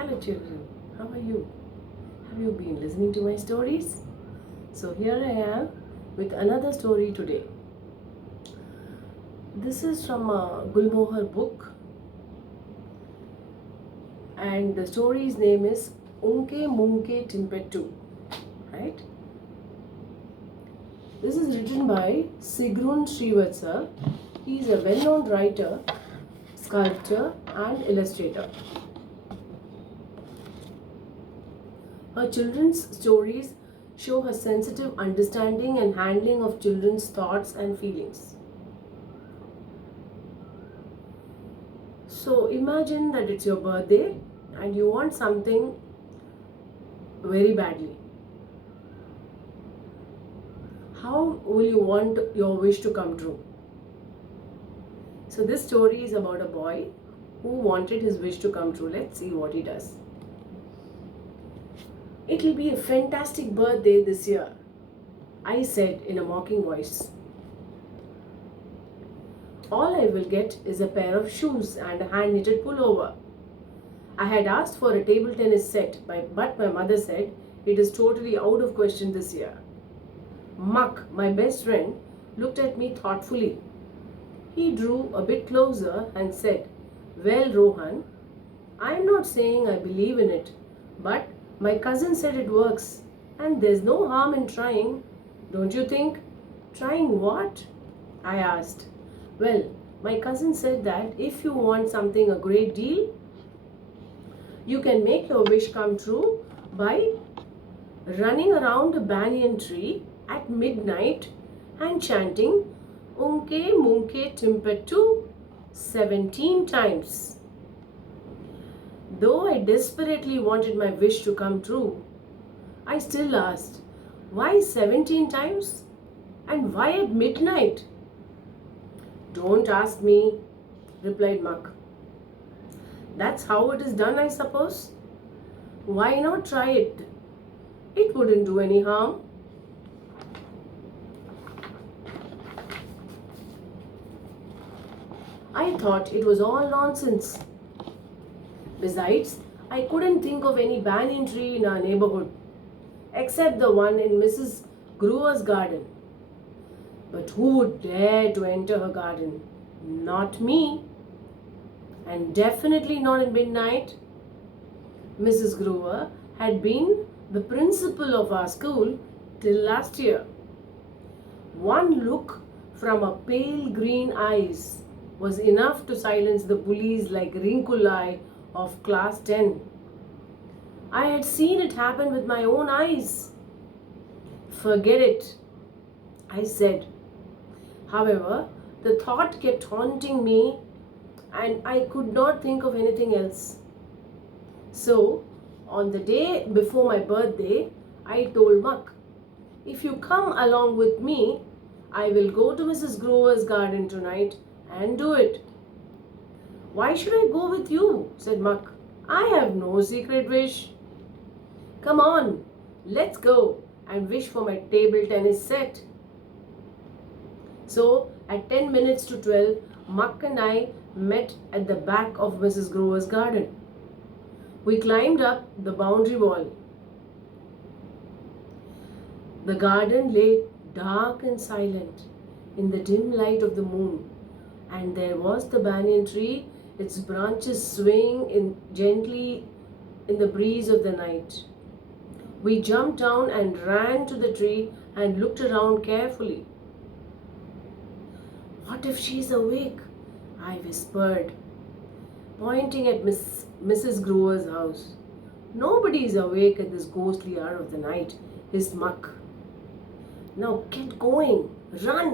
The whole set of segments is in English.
Hello children, how are you? Have you been listening to my stories? So here I am with another story today. This is from a Gulmohar book and the story's name is Unkempt Munke Timpetoo, right? This is written by Sigrun Srivatsa. He is a well-known writer, sculptor and illustrator. Her children's stories show her sensitive understanding and handling of children's thoughts and feelings. So imagine that it's your birthday and you want something very badly. How will you want your wish to come true? So this story is about a boy who wanted his wish to come true. Let's see what he does. It'll be a fantastic birthday this year, I said in a mocking voice. All I will get is a pair of shoes and a hand-knitted pullover. I had asked for a table tennis set, but my mother said it is totally out of question this year. Muck, my best friend, looked at me thoughtfully. He drew a bit closer and said, "Well, Rohan, I am not saying I believe in it, but my cousin said it works, and there's no harm in trying, don't you think?" "Trying what?" I asked. "Well, my cousin said that if you want something a great deal, you can make your wish come true by running around a banyan tree at midnight and chanting Unkempt Munke Timpetoo 17 times. Though I desperately wanted my wish to come true, I still asked, why 17 times? And why at midnight? "Don't ask me," replied Muck. "That's how it is done, I suppose. Why not try it? It wouldn't do any harm." I thought it was all nonsense. Besides, I couldn't think of any banyan tree in our neighborhood, except the one in Mrs. Brewer's garden. But who would dare to enter her garden? Not me. And definitely not at midnight. Mrs. Brewer had been the principal of our school till last year. One look from her pale green eyes was enough to silence the bullies like Rinkulai of class 10. I had seen it happen with my own eyes. "Forget it," I said. However, the thought kept haunting me and I could not think of anything else. So, on the day before my birthday, I told Muck, "If you come along with me, I will go to Mrs. Grover's garden tonight and do it." "Why should I go with you?" said Muck. "I have no secret wish." "Come on, let's go and wish for my table tennis set." So, at 10 minutes to 12, Muck and I met at the back of Mrs. Grover's garden. We climbed up the boundary wall. The garden lay dark and silent in the dim light of the moon, and there was the banyan tree, its branches swaying gently in the breeze of the night. We jumped down and ran to the tree and looked around carefully. "What if she's awake?" I whispered, pointing at Mrs. Grover's house. "Nobody is awake at this ghostly hour of the night," hissed Muck. "Now get going, run!"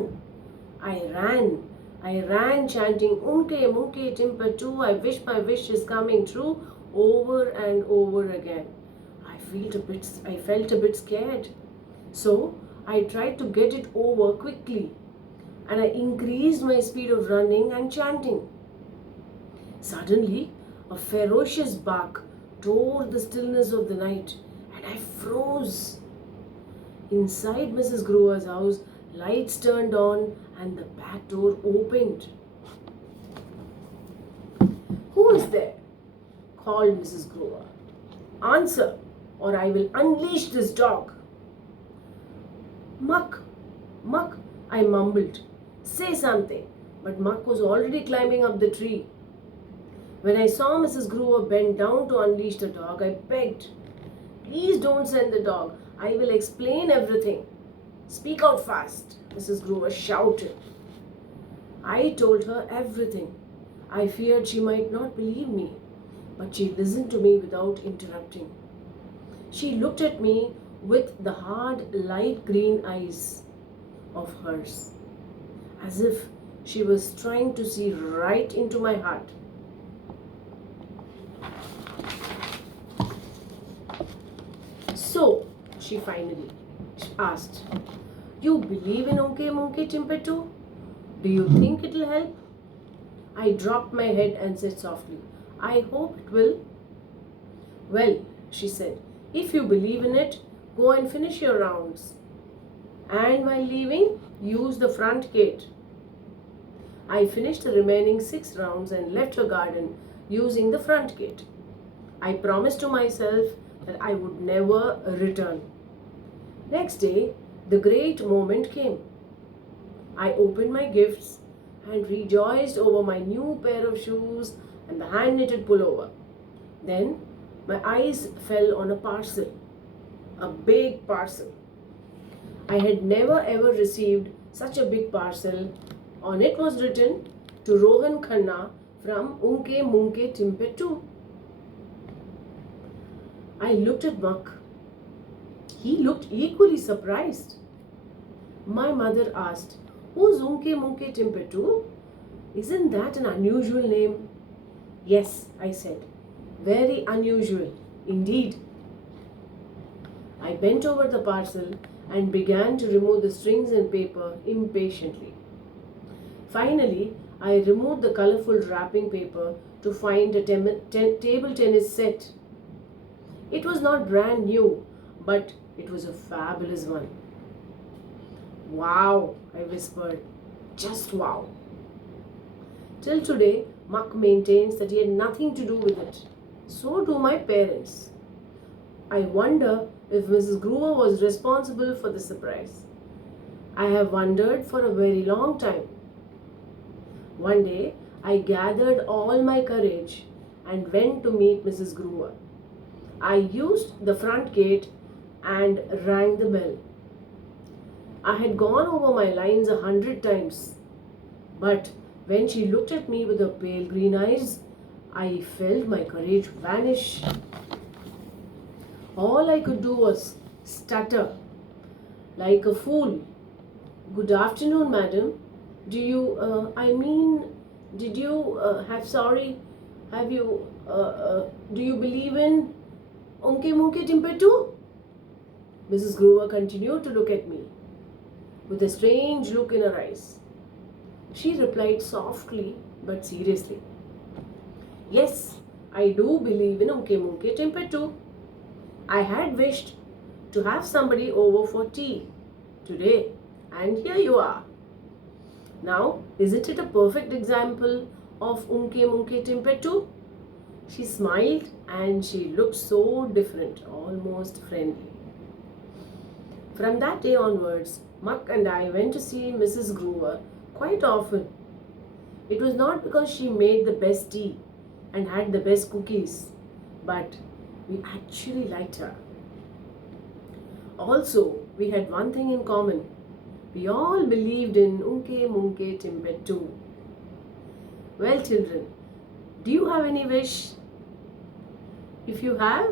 I ran chanting Unkempt Munke Timpetoo, "I wish my wish is coming true," over and over again. I felt a bit scared. So I tried to get it over quickly and I increased my speed of running and chanting. Suddenly, a ferocious bark tore the stillness of the night and I froze. Inside Mrs. Grover's house, lights turned on and the back door opened. "Who is there?" called Mrs. Grover. Answer, or I will unleash this dog. Muck, Muck, I mumbled. Say something. But Muck was already climbing up the tree. When I saw Mrs. Gruber bend down to unleash the dog, I begged, Please don't send the dog. I will explain everything. Speak out fast, Mrs. Gruber shouted. I told her everything. I feared she might not believe me, but she listened to me without interrupting. She looked at me with the hard, light green eyes of hers, as if she was trying to see right into my heart. So, she finally asked, You believe in Unke Munke Timpetoo? Do you think it'll help? I dropped my head and said softly, I hope it will. Well, she said, if you believe in it, go and finish your rounds. And while leaving, use the front gate. I finished the remaining 6 rounds and left her garden using the front gate. I promised to myself that I would never return. Next day, the great moment came. I opened my gifts and rejoiced over my new pair of shoes and the hand-knitted pullover. Then my eyes fell on a parcel, a big parcel. I had never ever received such a big parcel. On it was written, to Rohan Khanna from Unke Munke Timpetoo. I looked at Muck. He looked equally surprised. My mother asked, Who's Unke Munke Timpetoo? Isn't that an unusual name? Yes, I said. Very unusual, indeed. I bent over the parcel and began to remove the strings and paper impatiently. Finally, I removed the colorful wrapping paper to find a table tennis set. It was not brand new, but it was a fabulous one. Wow, I whispered. Just wow. Till today, Muck maintains that he had nothing to do with it. So do my parents. I wonder if Mrs. Gruber was responsible for the surprise. I have wondered for a very long time. One day, I gathered all my courage and went to meet Mrs. Gruber. I used the front gate and rang the bell. I had gone over my lines 100 times, but when she looked at me with her pale green eyes, I felt my courage vanish. All I could do was stutter like a fool. Good afternoon, madam. Do you believe in Unke Munke Timpetoo? Mrs. Gruber continued to look at me with a strange look in her eyes. She replied softly but seriously, Yes, I do believe in Unke Munke Timpetoo. I had wished to have somebody over for tea today, and here you are. Now, isn't it a perfect example of Unke Munke Timpetoo? She smiled and she looked so different, almost friendly. From that day onwards, Muck and I went to see Mrs. Gruber quite often. It was not because she made the best tea and had the best cookies, but we actually liked her. Also, we had one thing in common. We all believed in Unke Munke Timpetoo. Well, children, do you have any wish? If you have,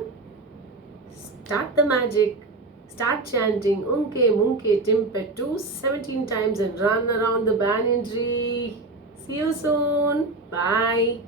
start the magic. Start chanting Unke Munke Timpetoo 17 times and run around the banyan tree. See you soon. Bye.